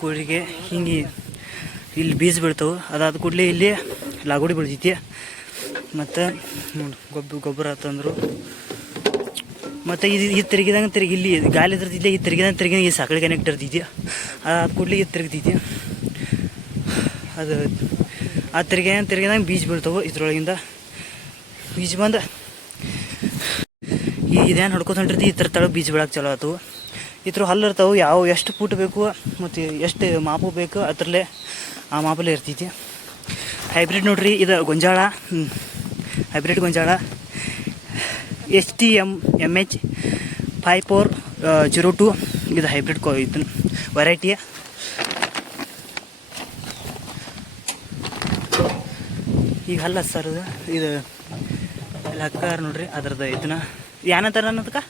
ಕೂಡಲಿಗೆ ಹಿಂಗೆ ಇಲ್ಲಿ ಬೀಜ ಬೀಳ್ತಾವೆ. ಅದಾದ ಕೂಡಲೇ ಇಲ್ಲಿ ಲಾಗುಡಿ ಬೆಳ್ದೈತಿ. ಮತ್ತು ಗೊಬ್ಬರ ಆತಂದ್ರು. ಮತ್ತು ಇದು ತಿರುಗಿದಂಗೆ ತಿರುಗಿ ಇಲ್ಲಿ ಗಾಳಿ ಇದ್ರದಿದ್ದೆ, ಈ ತಿರುಗಿದಂಗೆ ತಿರುಗಿ ಈ ಸಕಳಿ ಕನೆಕ್ಟ್ ಇರ್ತೈತಿ. ಅದಾದ ಕೂಡಲೇ ಇದು ತಿರುಗ್ತೈತಿ. ಅದು ಆ ತಿರುಗಿದಂಗೆ ಬೀಜ ಬೀಳ್ತಾವೆ. ಇದ್ರೊಳಗಿಂದ ಬೀಜ ಬಂದು ಇದೇನು ಹೊಡ್ಕೊತ ಹೊಂಟಿರ್ತಿ, ಈ ಥರ ತಳಗೆ ಬೀಜ ಬೆಳಕ್ಕೆ ಚಲೋ ಆಯ್ತು. ಈ ಥರ ಹಲ್ಲು ಇರ್ತಾವೆ. ಎಷ್ಟು ಫೂಟ್ ಬೇಕು ಮತ್ತು ಎಷ್ಟು ಮಾಪು ಬೇಕು ಅದರಲ್ಲೇ ಆ ಮಾಪಲ್ಲೇ ಇರ್ತೈತಿ. ಹೈಬ್ರಿಡ್ ನೋಡ್ರಿ, ಇದು ಗೊಂಜಾಳ, ಹೈಬ್ರಿಡ್ ಗೊಂಜಾಳ STMH 5402. ಇದು ಹೈಬ್ರಿಡ್ ಇದು ವೆರೈಟಿ. ಈಗ ಹಲ್ಲ ಸರ್ ಇದು ಇಲ್ಲಿ ಹಾಕಾರ ನೋಡ್ರಿ. ಅದ್ರದ್ದು ಇದನ್ನ ಏನಂತಾರ ಅನ್ನೋದಕ್ಕೆ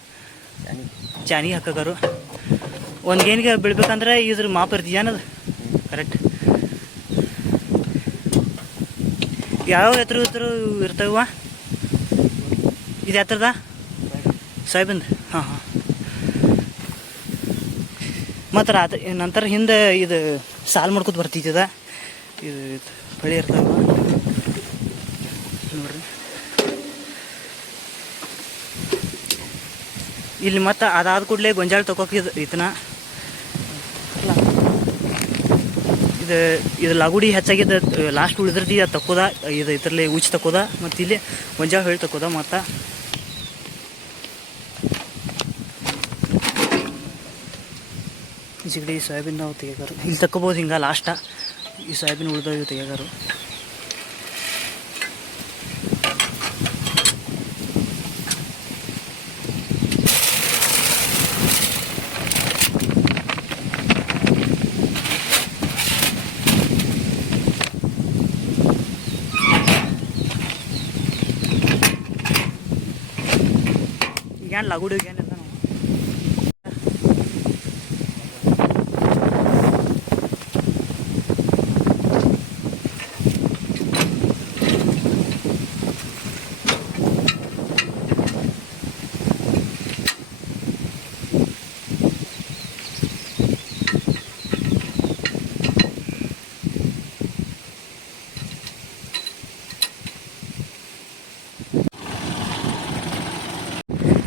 ಚಾನಿಗೆ ಹಾಕಾರು. ಒಂದು ಗೇನಿಗೆ ಬೀಳ್ಬೇಕಂದ್ರೆ ಇದ್ರ ಮಾಪ್ ಇರ್ತೀವಿ ಏನದು ಕರೆಕ್ಟ್. ಯಾವ ಎತ್ತರ ಇರ್ತಾವ? ಇದು ಎತ್ತರದ ಸಾಹೇಬಂದು. ಹಾಂ ಹಾಂ. ಮತ್ತು ನಂತರ ಹಿಂದೆ ಇದು ಸಾಲು ಮಾಡ್ಕೊತ ಬರ್ತಿದ್ದದ. ಇದು ಬಳಿ ಇರ್ತಾವ ನೋಡ್ರಿ. ಇಲ್ಲಿ ಮತ್ತು ಅದಾದ ಕೂಡಲೇ ಗೊಂಜಾಳ ತಗೋಕೆ ಇದನ್ನ ಇದು ಲಗುಡಿ ಹೆಚ್ಚಾಗಿದ್ದ ಲಾಸ್ಟ್ ಉಳಿದ್ರದ್ದು ಅದು ತಕ್ಕೋದ. ಇದು ಇದರಲ್ಲಿ ಉಚ್ಚ ತಕ್ಕೋದ. ಮತ್ತು ಇಲ್ಲಿ ಗೊಂಜಾಳ ಹೇಳಿ ತಕ್ಕೋದ. ಮತ್ತು ಈಚೆಗಡೆ ಈ ಸೋಯಾಬೀನ್ ನಾವು ತೆಗಿಯಾರು ಇಲ್ಲಿ ತಕ್ಕೋಬೋದು. ಹಿಂಗೆ ಲಾಸ್ಟ ಈ ಸೋಯಾಬೀನ್ ಉಳಿದವು ಇವು ತೆಗಿಯಾರು. ಈಗೇನು ಲಗುಡಿ ಏನಿಲ್ಲ ನಾವು.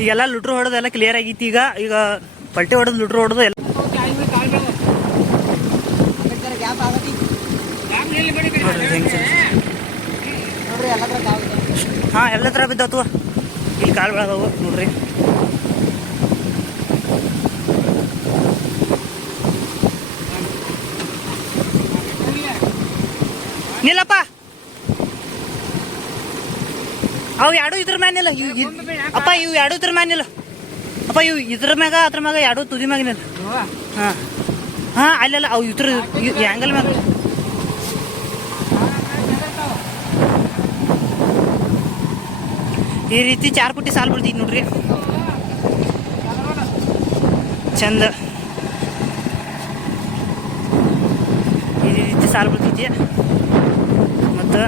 ಈಗೆಲ್ಲ ಲುಟ್ರು ಹೊಡೆದು ಎಲ್ಲ ಕ್ಲಿಯರ್ ಆಗೈತಿ. ಈಗ ಪಲ್ಟಿ ಹೊಡೆದು ಲುಟ್ರು ಹೊಡೆದು ಎಲ್ಲ ಹಾಂ ಎಲ್ಲ ಥರ ಬಿದ್ದಾವ. ಇಲ್ಲಿ ಕಾಳು ಬೆಳೆದವು ನೋಡ್ರಿ. ನಿಲ್ಲಪ್ಪ, ಅವು ಎರಡು ಇದ್ರ ಮ್ಯಾನಿಲ್ಲ ಅಪ್ಪ. ಇವು ಎರಡು ಇದ್ರ ಮ್ಯಾನಿಲ್ಲ ಅಪ್ಪ. ಇವು ಇದ್ರ ಮ್ಯಾಗ ಅದ್ರ ಮ್ಯಾಗ ಎರಡು ತುದಿ ಮ್ಯಾಗಿನಿಲ್ಲ. ಹಾಂ ಹಾಂ ಅಲ್ಲೆಲ್ಲ ಅವು ಇದ್ರ ಆ್ಯಂಗಲ್ ಮ್ಯಾಗ. ಈ ರೀತಿ 4 ಪುಟ್ಟಿ ಸಾಲು ಬಿಡ್ತೈತಿ ನೋಡ್ರಿ. ಚಂದ ಈ ರೀತಿ ಸಾಲು ಬಿಡ್ತೈತಿ. ಮತ್ತು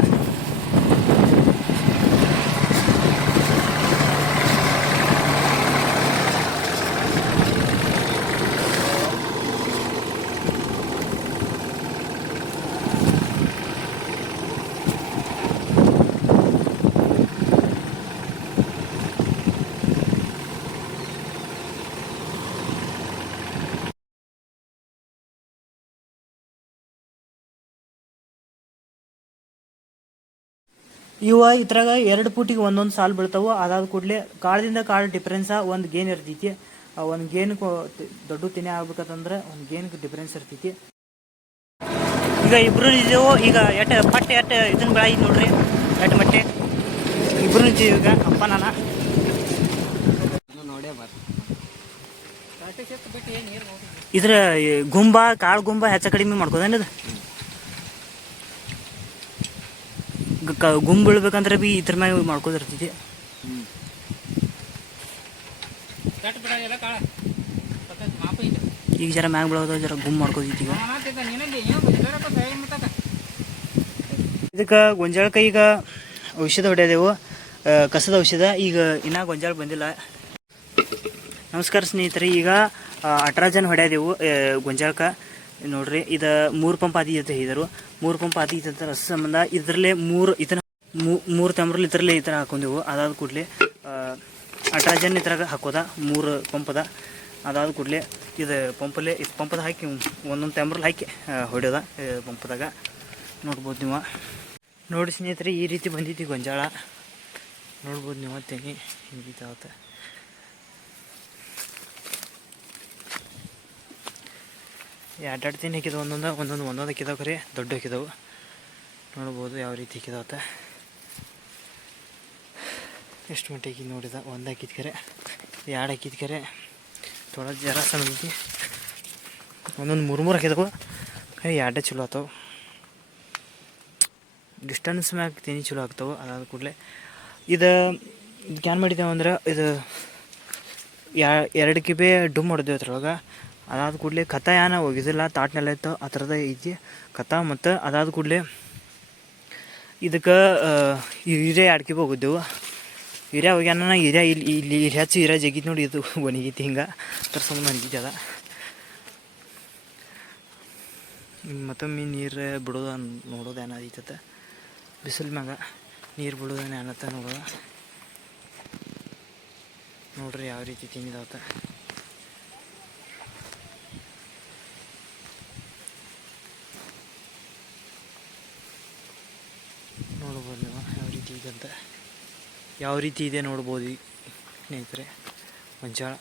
ಇದ್ರಾಗ 2 ಫೂಟಿಗೆ ಒಂದೊಂದು ಸಾಲು ಬೀಳ್ತಾವೆ. ಅದಾದ ಕೂಡಲೇ ಕಾಳದಿಂದ ಕಾಳು ಡಿಫ್ರೆನ್ಸ ಒಂದು ಗೇನ್ ಇರ್ತೈತಿ. ಒಂದು ಗೇನ್ ದೊಡ್ಡ ತಿನ್ನೆ ಆಗ್ಬೇಕಂತಂದ್ರೆ ಒಂದು ಗೇನ್ಗೆ ಡಿಫ್ರೆನ್ಸ್ ಇರ್ತೈತಿ. ಈಗ ಇಬ್ರು ನಿಂತಿದ್ದೆವು. ಈಗ ಪಟ್ಟೆ ಇದನ್ನ ಬೆಳಾಯಿ ನೋಡ್ರಿ. ಮಟ್ಟೆ ಇಬ್ರು ನಿಂತೀವಿ. ಈಗ ಅಪ್ಪ ನಾನು ಇದ್ರ ಗುಂಬ ಕಾಳು ಗುಂಬ ಹೆಚ್ಚ ಕಡಿಮೆ ಮಾಡ್ಕೋದೇನಿದು. ಗುಂಬು ಬೀಳ್ಬೇಕಂದ್ರೆ ಬಿ ಇದ್ರ ಮ್ಯಾಗ ಮಾಡ್ಕೋದಿರ್ತೈತಿ. ಈಗ ಜರ ಮ್ಯಾಗ ಬೀಳೋದು ಜರ ಗುಂಬು ಮಾಡ್ಕೋದೈತಿ. ಈಗ ಇದಕ್ಕೆ ಗೊಂಜಾಳಕ್ಕೆ ಈಗ ಔಷಧ ಹೊಡೆಯದೆವು, ಕಸದ ಔಷಧ. ಈಗ ಇನ್ನೂ ಗೊಂಜಾಳ ಬಂದಿಲ್ಲ. ನಮಸ್ಕಾರ ಸ್ನೇಹಿತರೆ. ಈಗ 18 ಜನ ಹೊಡೆಯದೆವು ಗೊಂಜಾಳಕ್ಕೆ. ನೋಡ್ರಿ ಇದು 3 ಪಂಪ್ ಆದಿ ಅಂತ ಹೇಳಿದರು. 3 ಪಂಪ್ ಆದಿ ಅಂತ ರಸ ಸಂಬಂಧ ಇದರಲ್ಲೇ 3 ಇದನ್ನ 3 ತಂಬ್ರಲ್ಲಿ ಇದರಲ್ಲೇ ಈ ಥರ ಹಾಕೊಂಡೆವು. ಅದಾದ ಕೂಡಲೇ ಅಟ್ರಾಜನ್ ಈ ಥರ ಹಾಕೋದ 3 ಪಂಪದ. ಅದಾದ ಕೂಡಲೇ ಇದು ಪಂಪದ ಹಾಕಿ ಒಂದೊಂದು ತಂಬ್ರಲ್ಲಿ ಹಾಕಿ ಹೊಡೆಯೋದ ಪಂಪದಾಗ ನೋಡ್ಬೋದು ನೀವು. ನೋಡಿ ಸ್ನೇಹಿತರೆ, ಈ ರೀತಿ ಬಂದಿತ್ತು ಗೊಂಜಾಳ ನೋಡ್ಬೋದು ನೀವು. ತೆನಿ ಈ ರೀತಿ ಆಗುತ್ತೆ. ಎರಡು ತೆನಿ ಹಾಕಿದಾವೆ, ಒಂದೊಂದು ಹಾಕಿದಾವೆ. ಖರೆ ದೊಡ್ಡ ಹಾಕಿದಾವೆ ನೋಡ್ಬೋದು ಯಾವ ರೀತಿ ಹಾಕಿದಾವತ್ತ. ಎಷ್ಟು ಮಟ್ಟಿಗೆ ನೋಡಿದ, ಒಂದು ಹಾಕಿದ ಕರೆ, 2 ಹಾಕಿದ ಕರೆ, ಥೋड़ा ಜರ ಸಣ್ಣದೈತಿ. ಒಂದೊಂದು 3 ಹಾಕಿದಾವೆ. ಖರೆ 2 ಚಲೋ ಆಗ್ತಾವೆ. ಡಿಸ್ಟೆನ್ಸ್ ಮ್ಯಾಗ ತೆನಿ ಚಲೋ ಆಗ್ತಾವೆ. ಅದಾದ ಕೂಡಲೇ ಇದಕ್ಕೆ ಏನು ಮಾಡಿದ್ದೇವೆ ಅಂದ್ರೆ, ಇದು 2 ಕಿಬೆ ಡುಮ್ ಹೊಡೆದೇವು ಅದ್ರೊಳಗೆ. ಅದಾದ ಕೂಡಲೇ ಕಥ ಏನು ಒಗಿದಿಲ್ಲ, ತಾಟ್ನೆಲ್ಲ ಇತ್ತು ಆ ಥರದ ಐತಿ ಕಥ. ಮತ್ತು ಅದಾದ ಕೂಡಲೇ ಇದಕ್ಕೆ ಹಿರಿಯ 2 ಕಿಬೆ ಹೋಗಿದ್ದೆವು. ಹಿರಿಯ ಹೋಗ್ಯಾನ ಹಿರಿಯ ಇಲ್ಲಿ ಹೆಚ್ಚು ಹಿರಿಯ ಜಗಿತ್ತು ನೋಡಿ. ಇದು ಒಣಗೈತಿ ಹಿಂಗೆ ಅದ್ರ ಸಂಬಂಧ ಒಣಗಿದ್ದೆ ಅದ. ಮತ್ತೊಮ್ಮೆ ನೀರು ಬಿಡೋದು ನೋಡೋದು ಏನಾದೈತತ್ತ, ಬಿಸಿಲು ಮ್ಯಾಗ ನೀರು ಬಿಡೋದೇನು ಏನತ್ತ ನೋಡೋದು. ನೋಡ್ರಿ ಯಾವ ರೀತಿ ತಿಂದಿದಾವತ್ತ. ನೋಡ್ಬೋದು ನೀವು ಯಾವ ರೀತಿ ಇದೆ ಅಂತ. ಯಾವ ರೀತಿ ಇದೆ ನೋಡ್ಬೋದು ಸ್ನೇಹಿತರೆ ಗೊಂಜಾಳ.